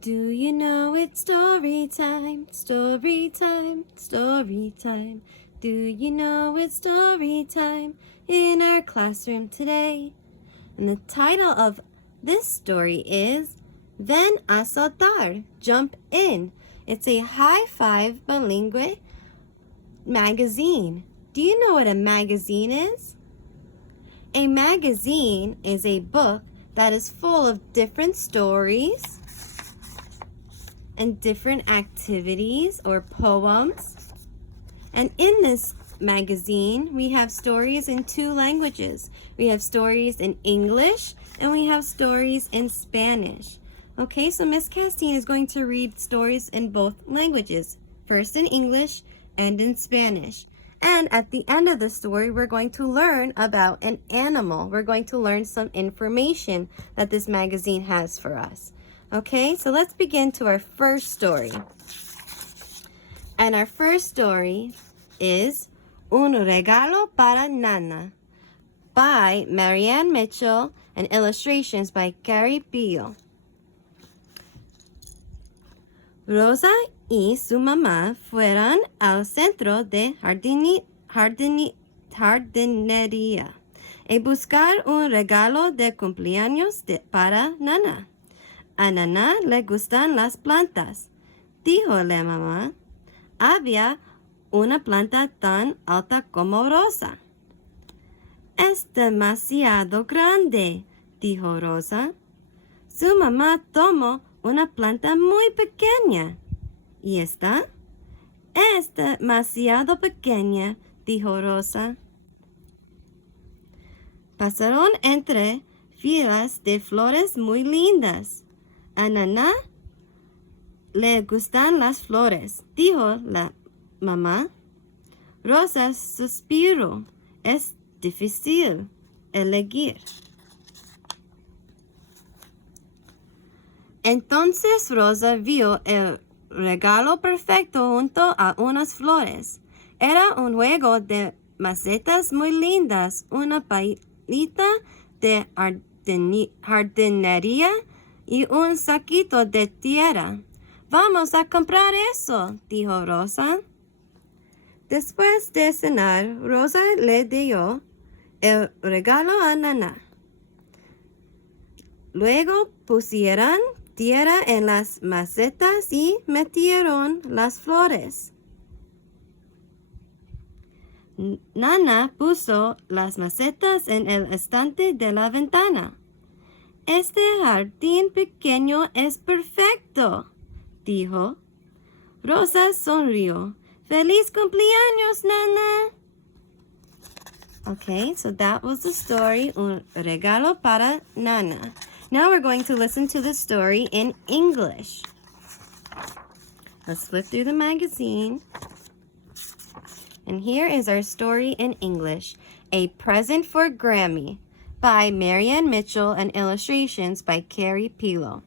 Do you know it's story time, story time, story time? Do you know it's story time in our classroom today? And the title of this story is Ven a Saltar, Jump In. It's a high five bilingüe magazine. Do you know what a magazine is? A magazine is a book that is full of different stories and different activities or poems. And in this magazine, we have stories in two languages. We have stories in English and we have stories in Spanish. Okay, so Miss Castine is going to read stories in both languages, first in English and in Spanish. And at the end of the story, we're going to learn about an animal. We're going to learn some information that this magazine has for us. Okay, so let's begin to our first story. And our first story is Un Regalo para Nana by Marianne Mitchell and illustrations by Carrie Pio. Rosa y su mamá fueron al centro de jardinería y buscar un regalo de cumpleaños para Nana. A Nana le gustan las plantas, dijo la mamá. Había una planta tan alta como Rosa. Es demasiado grande, dijo Rosa. Su mamá tomó una planta muy pequeña. ¿Y esta? Es demasiado pequeña, dijo Rosa. Pasaron entre filas de flores muy lindas. A Nana le gustan las flores, dijo la mamá. Rosa suspiró. Es difícil elegir. Entonces Rosa vio el regalo perfecto junto a unas flores. Era un juego de macetas muy lindas, una palita de jardinería y un saquito de tierra. Vamos a comprar eso, dijo Rosa. Después de cenar, Rosa le dio el regalo a Nana. Luego pusieron tierra en las macetas y metieron las flores. Nana puso las macetas en el estante de la ventana. Este jardín pequeño es perfecto, dijo. Rosa sonrió. ¡Feliz cumpleaños, Nana! Okay, so that was the story, Un Regalo para Nana. Now we're going to listen to the story in English. Let's flip through the magazine. And here is our story in English. A Present for Grammy by Marianne Mitchell and illustrations by Carrie Pilo.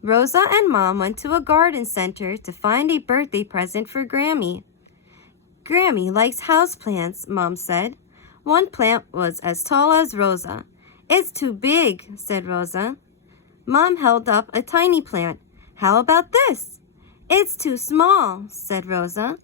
Rosa and Mom went to a garden center to find a birthday present for Grammy. Grammy likes houseplants, Mom said. One plant was as tall as Rosa. It's too big, said Rosa. Mom held up a tiny plant. How about this? It's too small, said Rosa.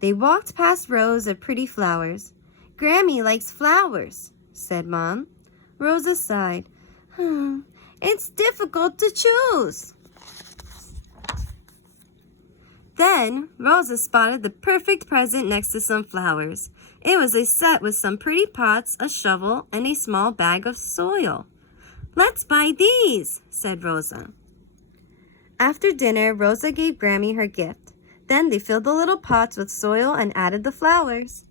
They walked past rows of pretty flowers. Grammy likes flowers, said Mom. Rosa sighed. It's difficult to choose. Then Rosa spotted the perfect present next to some flowers. It was a set with some pretty pots, a shovel, and a small bag of soil. Let's buy these, said Rosa. After dinner, Rosa gave Grammy her gift. Then they filled the little pots with soil and added the flowers.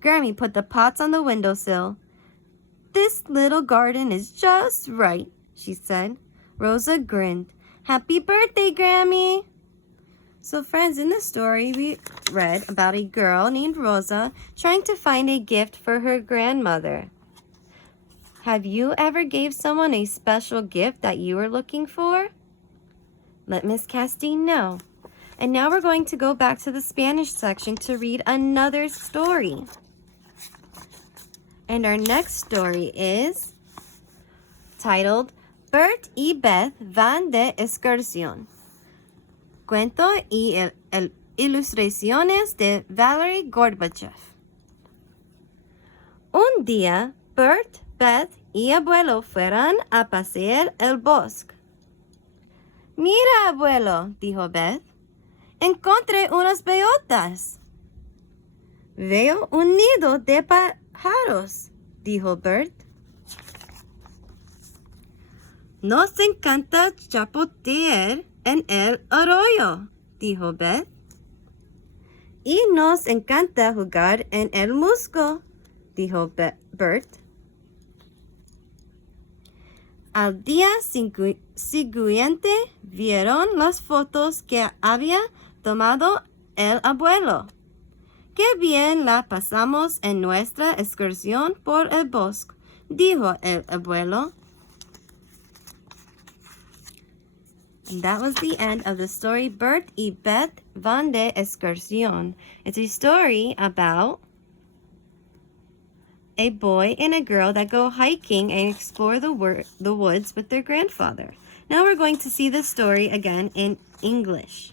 Grammy put the pots on the windowsill. This little garden is just right, she said. Rosa grinned. Happy birthday, Grammy! So friends, in this story, we read about a girl named Rosa trying to find a gift for her grandmother. Have you ever gave someone a special gift that you were looking for? Let Miss Castine know. And now we're going to go back to the Spanish section to read another story. And our next story is titled Bert y Beth van de excursión. Cuento y ilustraciones de Valerie Gorbachev. Un día, Bert, Beth y abuelo fueron a pasear el bosque. Mira, abuelo, dijo Beth, encontré unas bellotas. Veo un nido de pájaros, dijo Bert. Nos encanta chapotear en el arroyo, dijo Beth. Y nos encanta jugar en el musgo, dijo Bert. Al día siguiente vieron las fotos que había tomado el abuelo. ¡Qué bien la pasamos en nuestra excursión por el bosque!, dijo el abuelo. And that was the end of the story Bert y Beth van de excursión. It's a story about a boy and a girl that go hiking and explore the woods with their grandfather. Now we're going to see the story again in English.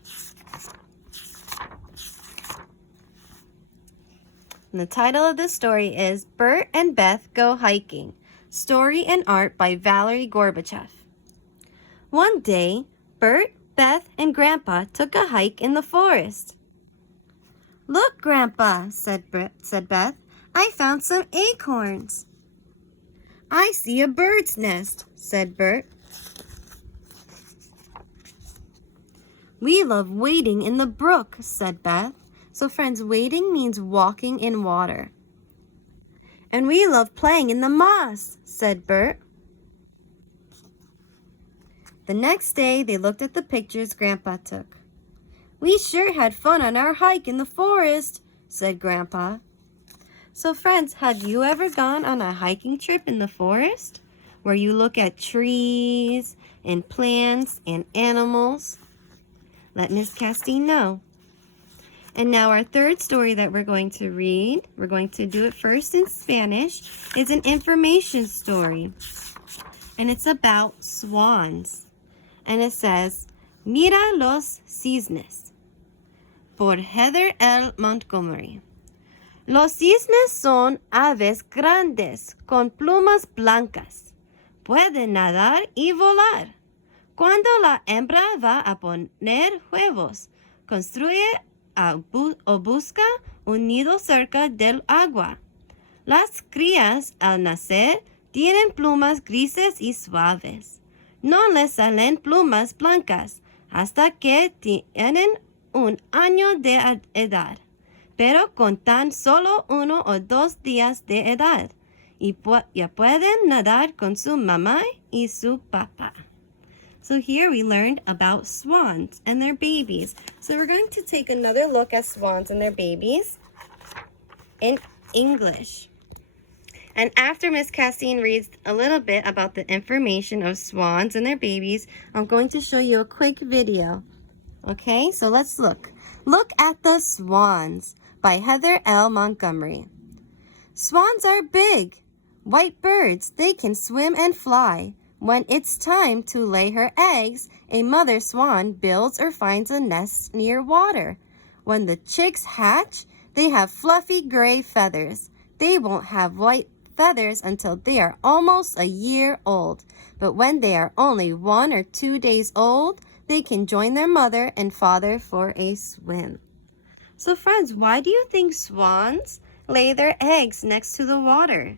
And the title of the story is Bert and Beth Go Hiking. Story and art by Valerie Gorbachev. One day, Bert, Beth, and Grandpa took a hike in the forest. Look, Grandpa, said Beth. I found some acorns. I see a bird's nest, said Bert. We love wading in the brook, said Beth. So friends, wading means walking in water. And we love playing in the moss, said Bert. The next day, they looked at the pictures Grandpa took. We sure had fun on our hike in the forest, said Grandpa. So friends, have you ever gone on a hiking trip in the forest where you look at trees and plants and animals? Let Miss Castine know. And now our third story that we're going to read, we're going to do it first in Spanish, is an information story. And it's about swans. And it says, Mira los cisnes, por Heather L. Montgomery. Los cisnes son aves grandes con plumas blancas. Pueden nadar y volar. Cuando la hembra va a poner huevos, construye o busca un nido cerca del agua. Las crías al nacer tienen plumas grises y suaves. No les salen plumas blancas hasta que tienen un año de edad, pero con tan solo 1 o 2 días de edad, y ya pueden nadar con su mamá y su papá. So here we learned about swans and their babies. So we're going to take another look at swans and their babies in English. And after Miss Castine reads a little bit about the information of swans and their babies, I'm going to show you a quick video. Okay, so let's look. Look at the Swans by Heather L. Montgomery. Swans are big, white birds. They can swim and fly. When it's time to lay her eggs, a mother swan builds or finds a nest near water. When the chicks hatch, they have fluffy gray feathers. They won't have white feathers until they are almost a year old. But when they are only 1 or 2 days old, they can join their mother and father for a swim. So friends, why do you think swans lay their eggs next to the water?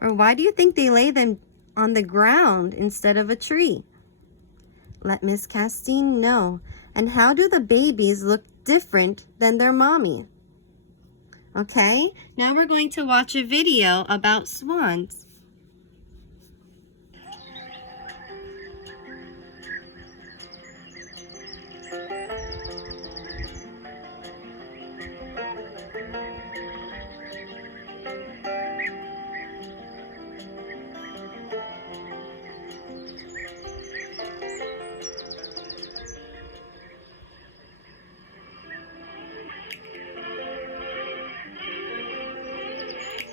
Or why do you think they lay them on the ground instead of a tree? Let Miss Castine know. And how do the babies look different than their mommy? Okay, now we're going to watch a video about swans.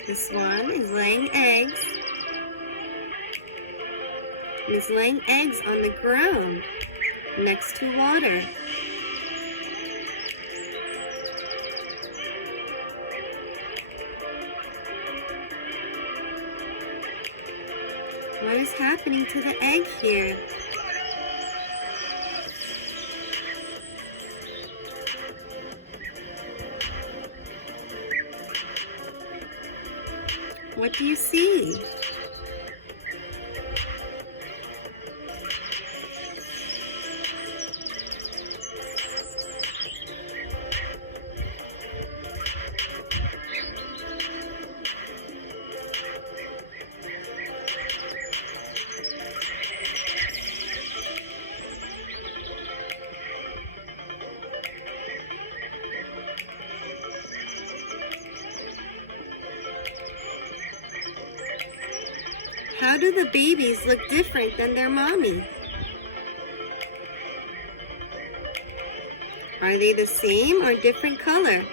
The swan is laying eggs and is laying eggs on the ground next to water. What is happening to the egg here? What do you see? How do the babies look different than their mommy? Are they the same or different color?